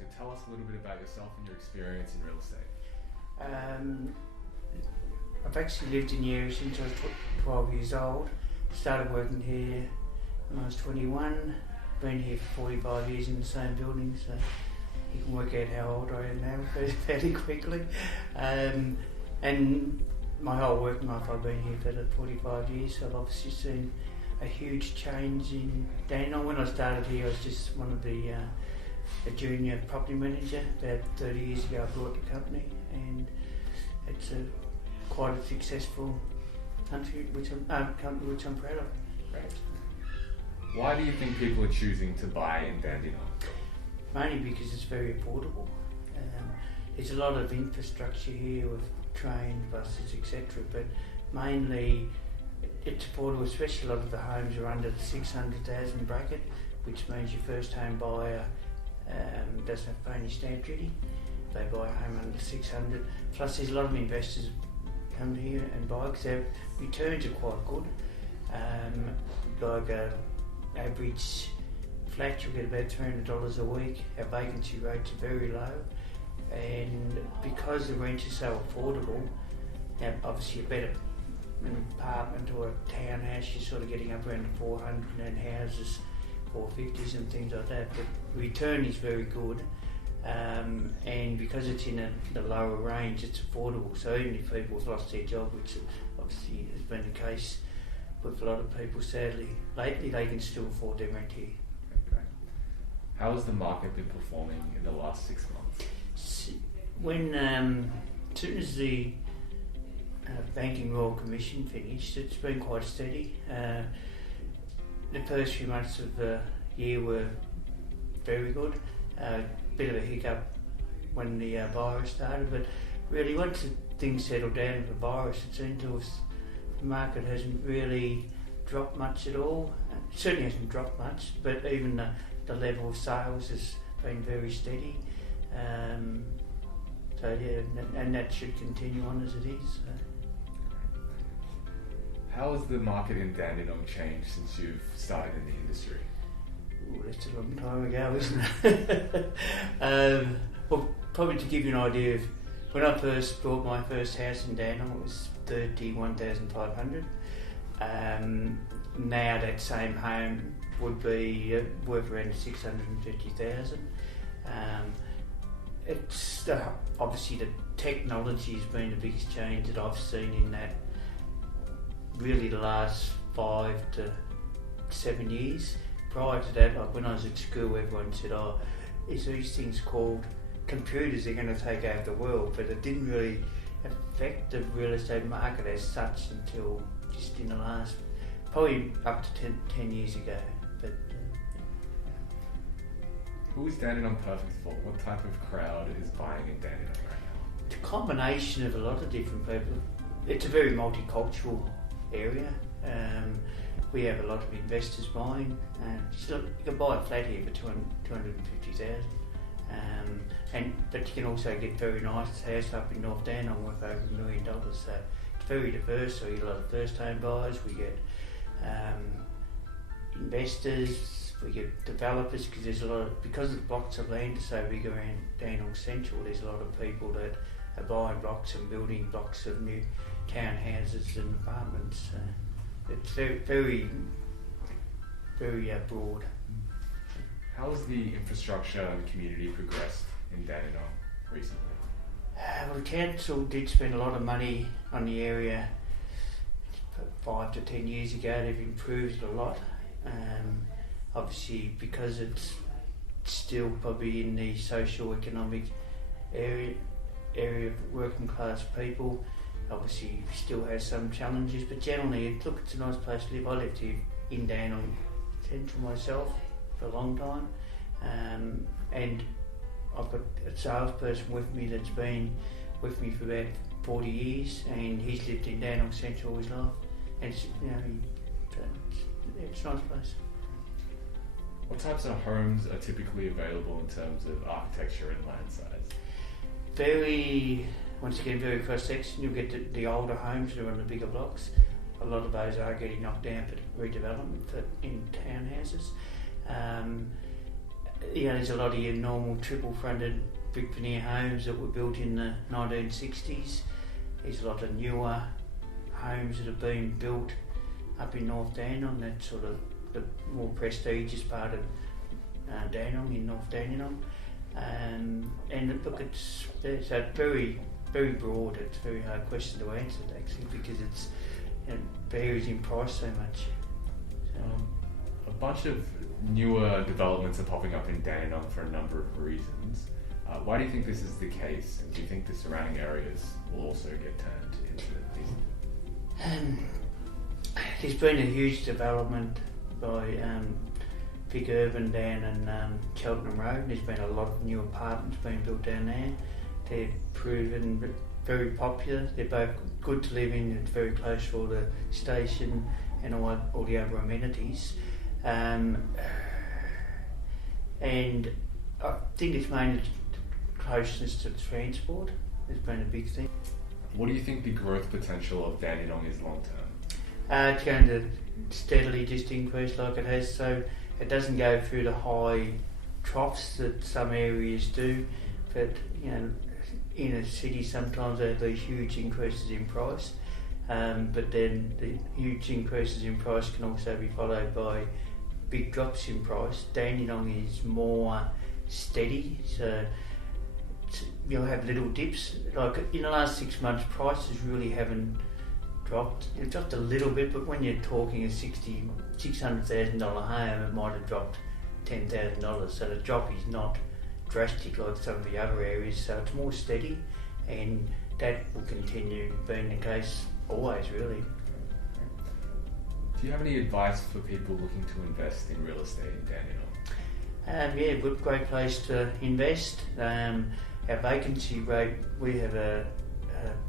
So tell us a little bit about yourself and your experience in real estate. I've actually lived in the area since I was 12 years old. Started working here when I was 21. Been here for 45 years in the same building, so you can work out how old I am now fairly quickly. And my whole working life I've been here for 45 years, so I've obviously seen a huge change in Dandenong. When I started here I was just one of a junior property manager. About 30 years ago I bought the company, and it's quite a successful company which I'm proud of. Right. Why do you think people are choosing to buy in Dandenong? Mainly because it's very affordable. There's a lot of infrastructure here with trains, buses, etc. But mainly it's affordable, especially a lot of the homes are under the 600,000 bracket, which means your first home buyer doesn't have to pay any stamp duty. They buy a home under 600. Plus there's a lot of investors come here and buy because their returns are quite good. Like average flat you'll get about $300 a week. Our vacancy rates are very low, and because the rents are so affordable, now obviously a better an apartment or a townhouse you're sort of getting up around the 400, and houses 450s and things like that, but the return is very good. And because it's in the lower range, it's affordable. So even if people have lost their job, which obviously has been the case with a lot of people, sadly, lately they can still afford their rent here. Okay. How has the market been performing in the last 6 months? When as soon as the Banking Royal Commission finished, it's been quite steady. The first few months of the year were very good. Bit of a hiccup when the virus started, but really once things settled down with the virus, it seemed to us the market hasn't really dropped much at all. It certainly hasn't dropped much, but even the level of sales has been very steady. So yeah, and that should continue on as it is. So. How has the market in Dandenong changed since you've started in the industry? Ooh, that's a long time ago, isn't it? Well, probably to give you an idea of when I first bought my first house in Dandenong, it was $31,500. Now that same home would be worth around $650,000. It's obviously the technology has been the biggest change that I've seen in that. Really, the last 5 to 7 years. Prior to that, like when I was at school, everyone said, "Oh, is these things called computers? They're going to take over the world." But it didn't really affect the real estate market as such until just in the last, probably up to 10 years ago. But who is Dandenong perfect for? What type of crowd is buying in Dandenong right now? It's a combination of a lot of different people. It's a very multicultural area. We have a lot of investors buying. You can buy a flat here for $250,000, but you can also get a very nice house up in North Dandenong worth over $1 million. So it's very diverse. So we get a lot of first-home buyers. We get investors. We get developers because there's a lot of, because the blocks of land are so big around Dandenong Central. There's a lot of people that are buying blocks and building blocks of new townhouses and apartments. It's very, very broad. How has the infrastructure and community progressed in Dandenong recently? Well, the council did spend a lot of money on the area 5 to 10 years ago. They've improved a lot. Obviously, because it's still probably in the socio-economic area of working class people, obviously still has some challenges, but generally it's a nice place to live. I lived here in Dandenong Central myself for a long time, and I've got a salesperson with me that's been with me for about 40 years, and he's lived in Dandenong Central all his life, and it's a nice place. What types of homes are typically available in terms of architecture and land size? Once again, very cross-section. You'll get the older homes that are on the bigger blocks. A lot of those are getting knocked down for redevelopment in townhouses. there's a lot of your normal triple-fronted brick veneer homes that were built in the 1960s. There's a lot of newer homes that have been built up in North Dandenong. That's sort of the more prestigious part of Dandenong, in North Dandenong. And look, it's very, very broad. It's a very hard question to answer, actually, because it varies in price so much. So, a bunch of newer developments are popping up in Dandenong for a number of reasons. Why do you think this is the case? And do you think the surrounding areas will also get turned into these? There's been a huge development by Vic Urban down in Cheltenham Road. There's been a lot of new apartments being built down there. They've proven very popular. They're both good to live in. It's very close to the station and all the other amenities. And I think it's mainly closeness to transport. It's been a big thing. What do you think the growth potential of Dandenong is long term? It's going to steadily just increase like it has, so it doesn't go through the high troughs that some areas do, but in a city sometimes they have these huge increases in price, but then the huge increases in price can also be followed by big drops in price. Dandenong is more steady, so you'll have little dips. Like in the last 6 months, prices really haven't dropped. It dropped a little bit, but when you're talking a $600,000 home, it might have dropped $10,000. So the drop is not drastic like some of the other areas. So it's more steady, and that will continue being the case always, really. Do you have any advice for people looking to invest in real estate in Dandenong? Good, great place to invest. Our vacancy rate, we have a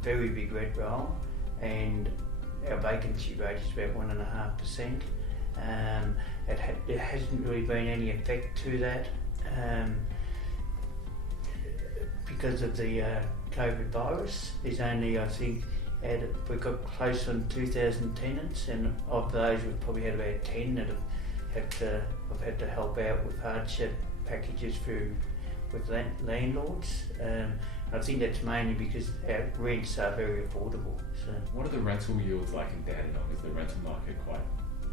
very big rent roll, and our vacancy rate is about 1.5%. There hasn't really been any effect to that because of the COVID virus. There's only, I think, we've got close on 2,000 tenants, and of those we've probably had about 10 that have had to help out with hardship packages with landlords. I think that's mainly because our rents are very affordable. So, what are the rental yields like in Dandenong? Is the rental market quite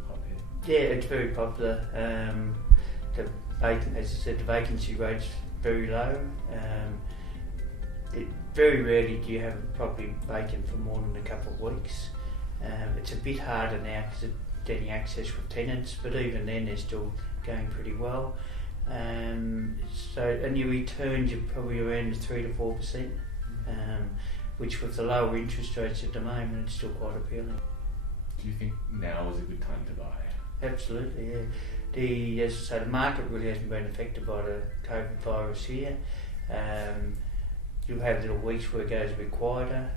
hot here? Yeah, it's very popular. As I said, the vacancy rate's very low. Very rarely do you have a property vacant for more than a couple of weeks. It's a bit harder now because of getting access with tenants, but even then they're still going pretty well. And your returns are probably around 3 to 4%, which with the lower interest rates at the moment, it's still quite appealing. Do you think now is a good time to buy? Absolutely, yeah. As I say, the market really hasn't been affected by the COVID virus here. You'll have little weeks where it goes a bit quieter,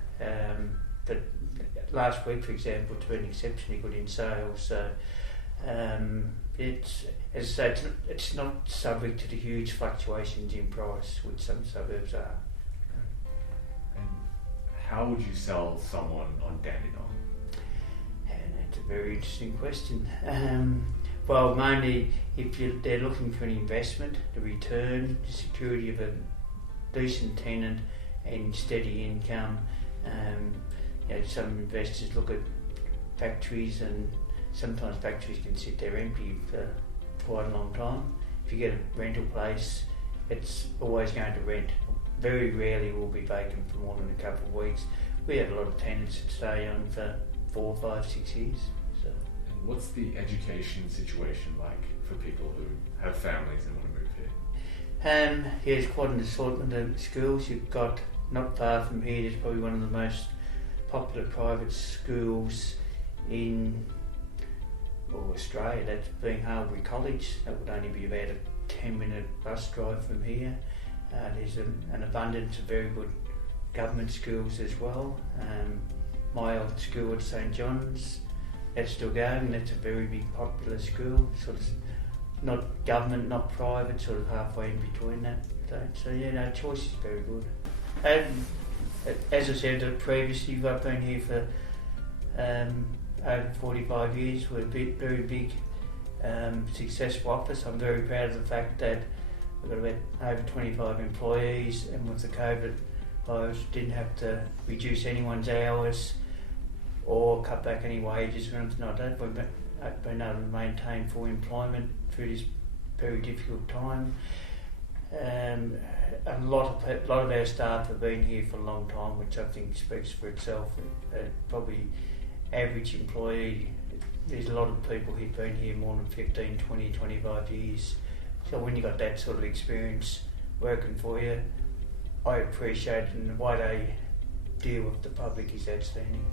but last week, for example, it's been exceptionally good in sales. So it's, as I say, it's not subject to the huge fluctuations in price, which some suburbs are. And how would you sell someone on Dandenong? And that's a very interesting question. Well, mainly if they're looking for an investment, the return, the security of a decent tenant and steady income. Some investors look at factories, and sometimes factories can sit there empty for quite a long time. If you get a rental place, it's always going to rent. Very rarely will be vacant for more than a couple of weeks. We have a lot of tenants that stay on for 4, 5, 6 years. So. And what's the education situation like for people who have families and want to move here? There's quite an assortment of schools. You've got, not far from here, there's probably one of the most popular private schools in Australia. That's being Harbury College. That would only be about a 10-minute bus drive from here. There's an abundance of very good government schools as well. My old school at St John's, that's still going. That's a very big popular school. Sort of not government, not private, sort of halfway in between that. So choice is very good. As I said previously, I've been here for over 45 years. We're a very big, successful office. I'm very proud of the fact that we've got about over 25 employees, and with the COVID virus, didn't have to reduce anyone's hours or cut back any wages or anything like that. We've been able to maintain full employment through this very difficult time. A lot of our staff have been here for a long time, which I think speaks for itself. Probably average employee, there's a lot of people who've been here more than 15, 20, 25 years. So when you've got that sort of experience working for you, I appreciate it, and the way they deal with the public is outstanding.